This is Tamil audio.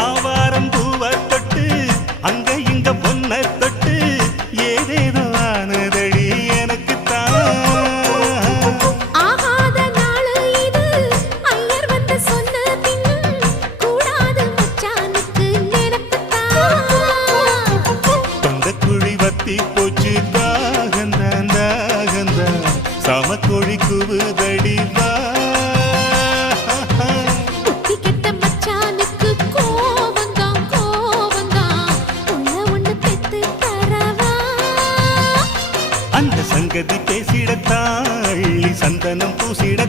ஆவாரம் பூவ தொட்டு அங்க இங்க பொன்ன தொட்டு ஏதேதோ ஆனதடி எனக்கு ஆகாத நாளு இது ஐயர் வந்து சொன்ன பின்னும் கூடாது மச்சானுக்கு நினைப்புத்தான் தொண்ட குழி வத்தி போச்சு தாகந்தான் தாகந்தான் சமக்கொழி குவுதடி வா புத்தி கெட்ட மச்சானுக்கு கோவந்தான் கோவந்தான் ஒண்ணு பெத்து தரவா அந்த சங்கதி பேசிடத்தாள் சந்தனம் பூசிட